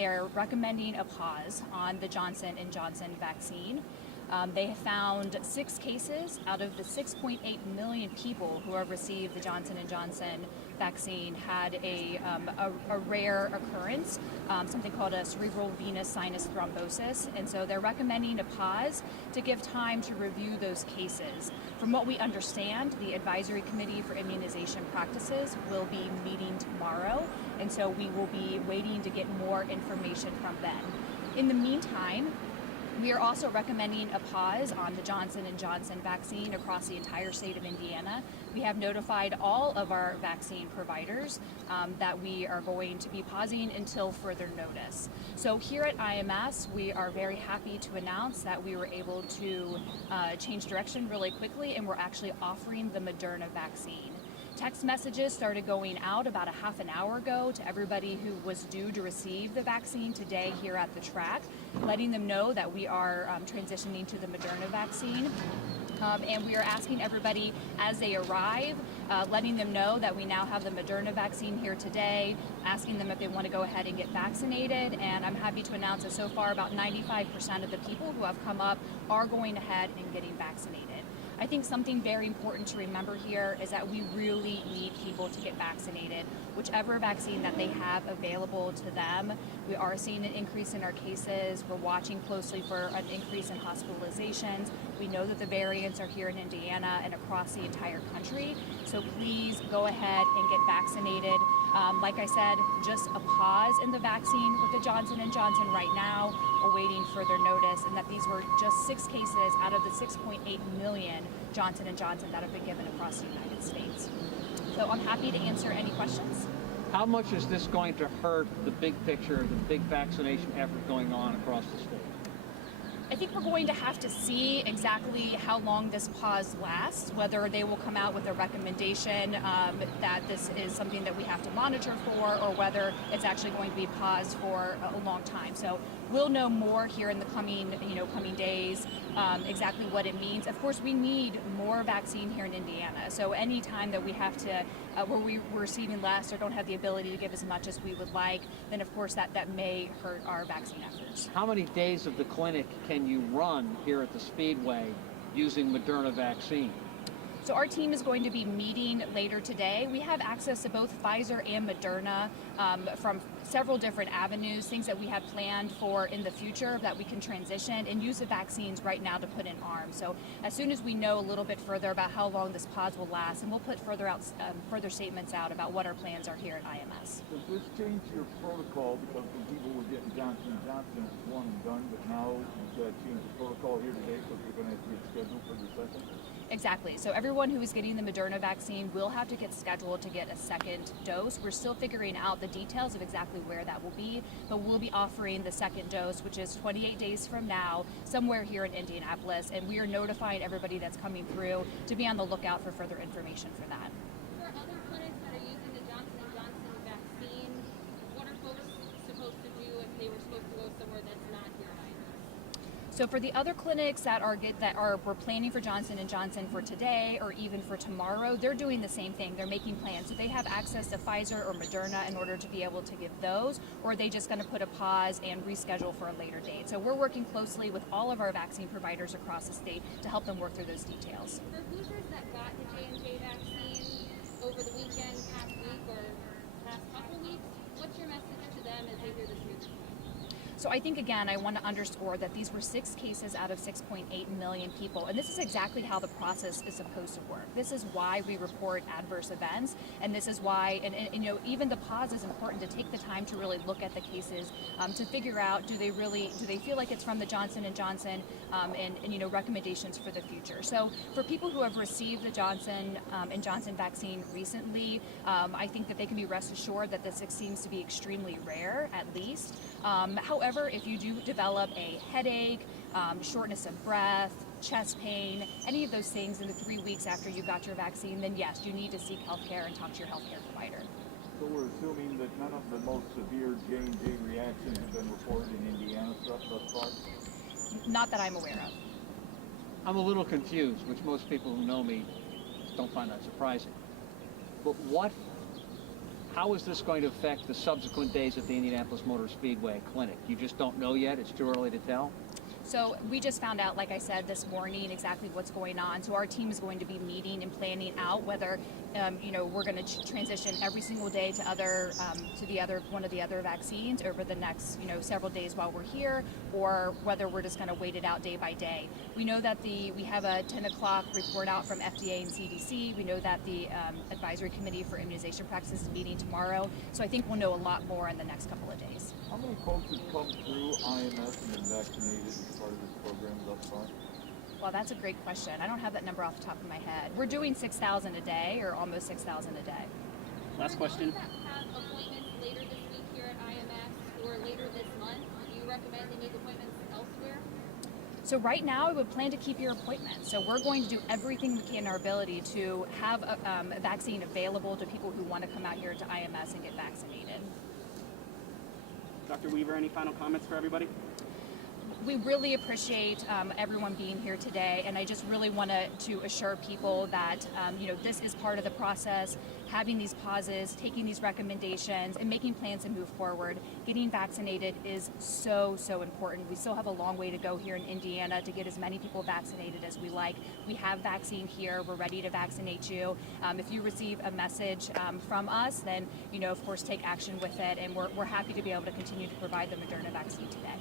they're recommending a pause on the Johnson & Johnson vaccine. They have found 6 cases out of the 6.8 million people who have received the Johnson & Johnson vaccine had a rare occurrence, something called a cerebral venous sinus thrombosis. And so they're recommending a pause to give time to review those cases. From what we understand, the Advisory Committee for Immunization Practices will be meeting tomorrow. And so we will be waiting to get more information from them. In the meantime, we are also recommending a pause on the Johnson & Johnson vaccine across the entire state of Indiana. We have notified all of our vaccine providers that we are going to be pausing until further notice. So here at IMS, we are very happy to announce that we were able to change direction really quickly, and we're actually offering the Moderna vaccine. Text messages started going out about a half an hour ago to everybody who was due to receive the vaccine today here at the track, letting them know that we are transitioning to the Moderna vaccine. And we are asking everybody as they arrive, letting them know that we now have the Moderna vaccine here today, asking them if they want to go ahead and get vaccinated. And I'm happy to announce that so far about 95% of the people who have come up are going ahead and getting vaccinated. I think something very important to remember here is that we really need people to get vaccinated. Whichever vaccine that they have available to them, we are seeing an increase in our cases. We're watching closely for an increase in hospitalizations. We know that the variants are here in Indiana and across the entire country. So please go ahead and get vaccinated. Like I said, just a pause in the vaccine with the Johnson & Johnson right now, awaiting further notice, and that these were just 6 cases out of the 6.8 million Johnson & Johnson that have been given across the United States. So I'm happy to answer any questions. How much is this going to hurt the big picture, the big vaccination effort going on across the state? I think we're going to have to see exactly how long this pause lasts, whether they will come out with a recommendation that this is something that we have to monitor for, or whether it's actually going to be paused for a long time. So we'll know more here in the coming days, exactly what it means. Of course, we need more vaccine here in Indiana. So any time that we have to, where we're receiving less or don't have the ability to give as much as we would like, then of course that may hurt our vaccine efforts. How many days of the clinic can you run here at the Speedway using Moderna vaccine? So our team is going to be meeting later today. We have access to both Pfizer and Moderna from several different avenues, things that we have planned for in the future that we can transition and use the vaccines right now to put in arms. So as soon as we know a little bit further about how long this pause will last, and we'll put further statements out about what our plans are here at IMS. Does this change your protocol? Because when people were getting Johnson & Johnson, it was one and done, but now you've got to change the protocol here today because you're going to have to get scheduled for the second? Exactly. So everyone who is getting the Moderna vaccine will have to get scheduled to get a second dose. We're still figuring out the details of exactly where that will be, but we'll be offering the second dose, which is 28 days from now, somewhere here in Indianapolis, and we are notifying everybody that's coming through to be on the lookout for further information for that. For other clinics that are using the Johnson & Johnson vaccine, what are folks supposed to do if they were supposed to go somewhere that's not here? So for the other clinics that we're planning for Johnson & Johnson for today or even for tomorrow, they're doing the same thing. They're making plans. So they have access to Pfizer or Moderna in order to be able to give those, or are they just going to put a pause and reschedule for a later date? So we're working closely with all of our vaccine providers across the state to help them work through those details. For Hoosiers that got the J&J vaccine over the weekend, past week, or past couple weeks, what's your message to them as they hear this news? So I think, again, I want to underscore that these were 6 cases out of 6.8 million people, and this is exactly how the process is supposed to work. This is why we report adverse events, and this is why, and even the pause is important to take the time to really look at the cases, to figure out do they feel like it's from the Johnson & Johnson, and recommendations for the future. So for people who have received the Johnson & Johnson vaccine recently, I think that they can be rest assured that this seems to be extremely rare, at least. However, if you do develop a headache, shortness of breath, chest pain, any of those things in the 3 weeks after you got your vaccine, then yes, you need to seek health care and talk to your healthcare provider. So we're assuming that none of the most severe J&J reactions have been reported in Indiana thus far? Not that I'm aware of. I'm a little confused, which most people who know me don't find that surprising. But what How is this going to affect the subsequent days at the Indianapolis Motor Speedway Clinic? You just don't know yet? It's too early to tell? So we just found out, like I said, this morning exactly what's going on. So our team is going to be meeting and planning out whether, we're going to transition every single day to one of the other vaccines over the next, several days while we're here, or whether we're just going to wait it out day by day. We know that we have a 10 o'clock report out from FDA and CDC. We know that the Advisory Committee for Immunization Practices is meeting tomorrow. So I think we'll know a lot more in the next couple of days. How many folks have come through IMS and been vaccinated as part of this program thus far? Well, that's a great question. I don't have that number off the top of my head. We're doing 6,000 a day, or almost 6,000 a day. Last question. For those that have appointments later this week here at IMS or later this month, do you recommend they make appointments elsewhere? So right now, I would plan to keep your appointment. So we're going to do everything we can in our ability to have a vaccine available to people who want to come out here to IMS and get vaccinated. Dr. Weaver, any final comments for everybody? We really appreciate everyone being here today, and I just really want to assure people that this is part of the process. Having these pauses, taking these recommendations, and making plans to move forward. Getting vaccinated is so important. We still have a long way to go here in Indiana to get as many people vaccinated as we like. We have vaccine here. We're ready to vaccinate you. If you receive a message from us, then of course take action with it, and we're happy to be able to continue to provide the Moderna vaccine today.